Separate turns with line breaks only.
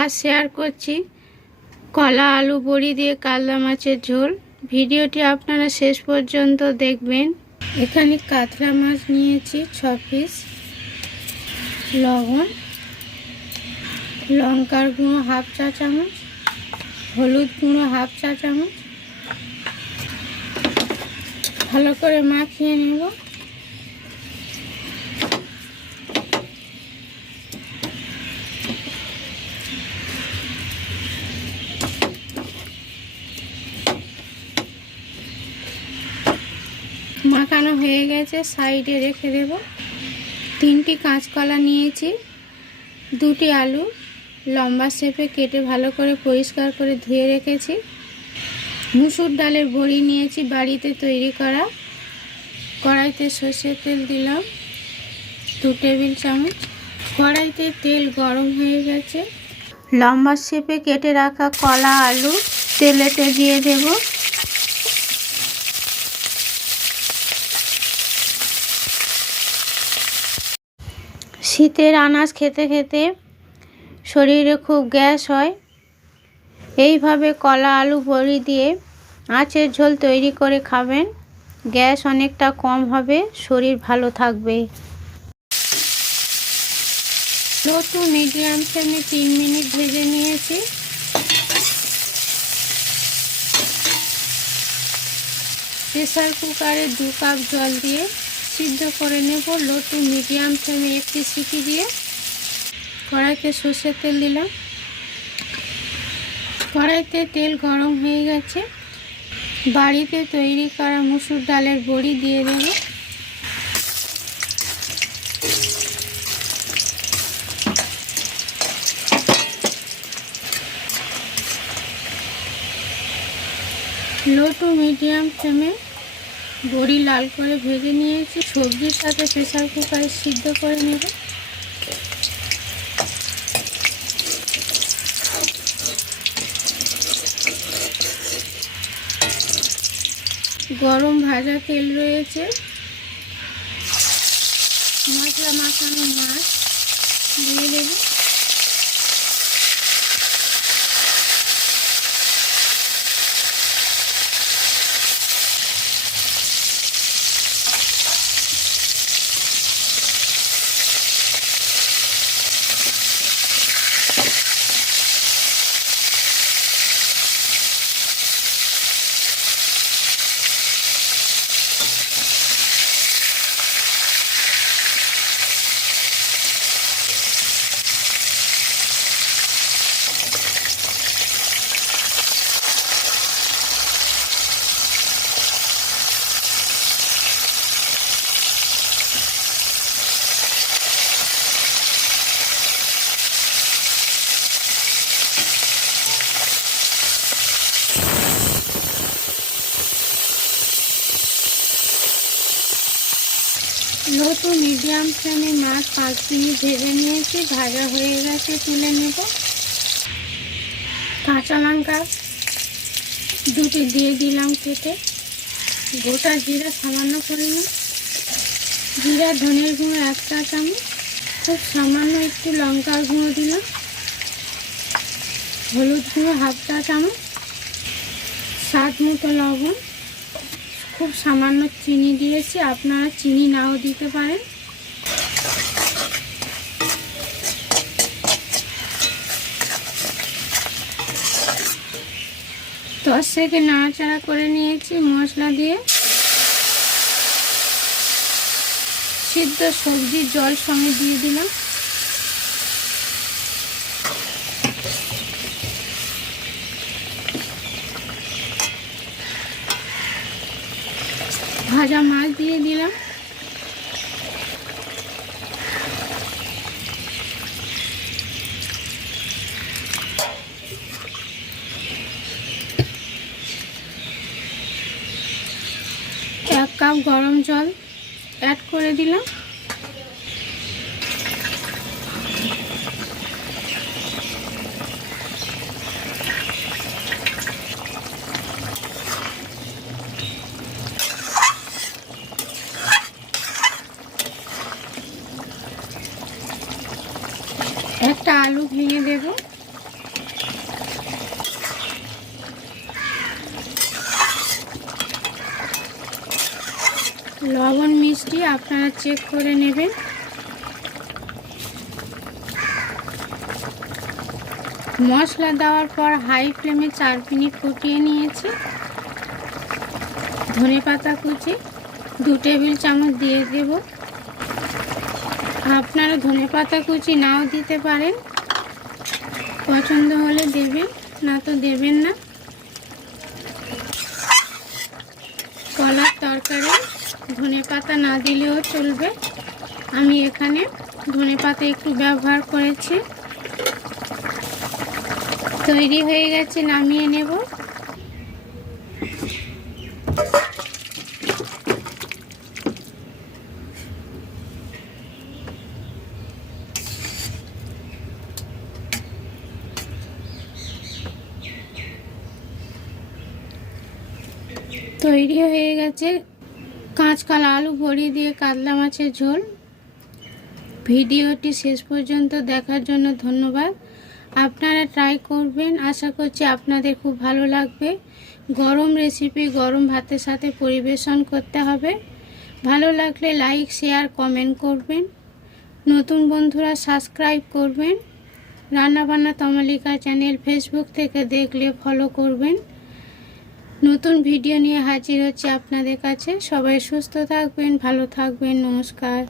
আজ শেয়ার করছি। কলা, আলু, বড়ি দিয়ে কালদা মাছের ঝোল। ভিডিওটি আপনারা শেষ পর্যন্ত দেখবেন। এখানে কাতলা মাছ নিয়েছি, ছ পিস লবণ। লঙ্কার গুঁড়ো হাফ চা চামচ। হলুদ গুঁড়ো হাফ চা চামচ। ভালো করে মাখিয়ে নেব। মাখানো হয়ে গেছে, সাইডে রেখে দেব। তিনটি কাঁচকলা নিয়েছি, দুটি আলু লম্বা শেপে কেটে ভালো করে পরিষ্কার করে ধুয়ে রেখেছি। মুসুর ডালের বড়ি নিয়েছি, বাড়িতে তৈরি করা। কড়াইতে সর্ষের তেল দিলাম, দু টেবিল চামচ। কড়াইতে তেল গরম হয়ে গেছে। লম্বা শেপে কেটে রাখা কলা, আলু তেলেতে দিয়ে দেবো। শীতের আনাজ খেতে খেতে শরীরে খুব গ্যাস হয়। এইভাবে কলা, আলু, বড়ি দিয়ে আঁচের ঝোল তৈরি করে খাবেন। গ্যাস অনেকটা কম হবে, শরীর ভালো থাকবে। টু মিডিয়াম ফ্লেমে তিন মিনিট ভেজে নিয়েছি। প্রেসার কুকারে দু কাপ জল দিয়ে সিদ্ধ করে নেব লো টু মিডিয়াম ফ্লেমে একটি সিটি দিয়ে। কড়াইতে সর্ষের তেল দিলাম। কড়াইতে তেল গরম হয়ে গেছে। বাড়িতে তৈরি করা মুসুর ডালের বড়ি দিয়ে দেব। লো টু মিডিয়াম ফ্লেমে বড়ি লাল করে ভেজে নিয়েছি। সবজির সাথে প্রেশার কুকারে সিদ্ধ করে নেব। গরম ভাজা তেল রয়েছে। মশলা মাখানো মাছ দিয়ে দেবো। টু মিডিয়াম ফ্লেমে মাছ পাঁচ মিনিট ভেজে নিয়েছি, ভাজা হয়ে গেছে, তুলে নেব। কাঁচা লঙ্কা দুটো দিয়ে দিলাম কেটে। গোটা জিরা সামান্য পরিমাণ। জিরা, ধনের গুঁড়ো এক চা চামচ। খুব সামান্য একটু লঙ্কার গুঁড়ো দিলাম। হলুদ গুঁড়ো হাফ চা চামচ। স্বাদ মতো লবণ। খুব সামান্য চিনি দিয়েছি, আপনারা চিনি নাও দিতে পারেন। দশ থেকে নাড়াচাড়া করে নিয়েছি মশলা দিয়ে। সিদ্ধ সবজির জল সঙ্গে দিয়ে দিলাম। ভাজা মাছ দিয়ে দিলাম। এক কাপ গরম জল অ্যাড করে দিলাম একটা আলু ভেঙে দেব লবণ মিষ্টি আপনারা চেক করে নেবেন। মশলা দেওয়ার পর হাই ফ্লেমে চার মিনিট ফুটিয়ে নিয়েছি। ধনে পাতা কুচি দু টেবিল চামচ দিয়ে দেব। আপনারা ধনে পাতা কুচি নাও দিতে পারেন। পছন্দ হলে দেবেন, না তো দেবেন না। কলার তরকারি ধনে পাতা না দিলেও চলবে। আমি এখানে ধনে পাতা একটু ব্যবহার করেছি। তৈরি হয়ে গেছে, নামিয়ে নেব। তৈরি হয়ে গেছে। কাঁচকলা, আলু বড়ি দিয়ে কাতলা মাছের ঝোল। ভিডিওটি শেষ পর্যন্ত দেখার জন্য ধন্যবাদ। আপনারা ট্রাই করবেন। আশা করছি আপনাদের খুব ভালো লাগবে। গরম রেসিপি গরম ভাতের সাথে পরিবেশন করতে হবে। ভালো লাগলে লাইক শেয়ার কমেন্ট করবেন। নতুন বন্ধুরা সাবস্ক্রাইব করবেন। রান্নাবান্না তমালিকা চ্যানেল ফেসবুক থেকে দেখলে ফলো করবেন। নতুন ভিডিও নিয়ে হাজির হচ্ছে আপনাদের কাছে। সবাই সুস্থ থাকবেন ভালো থাকবেন নমস্কার।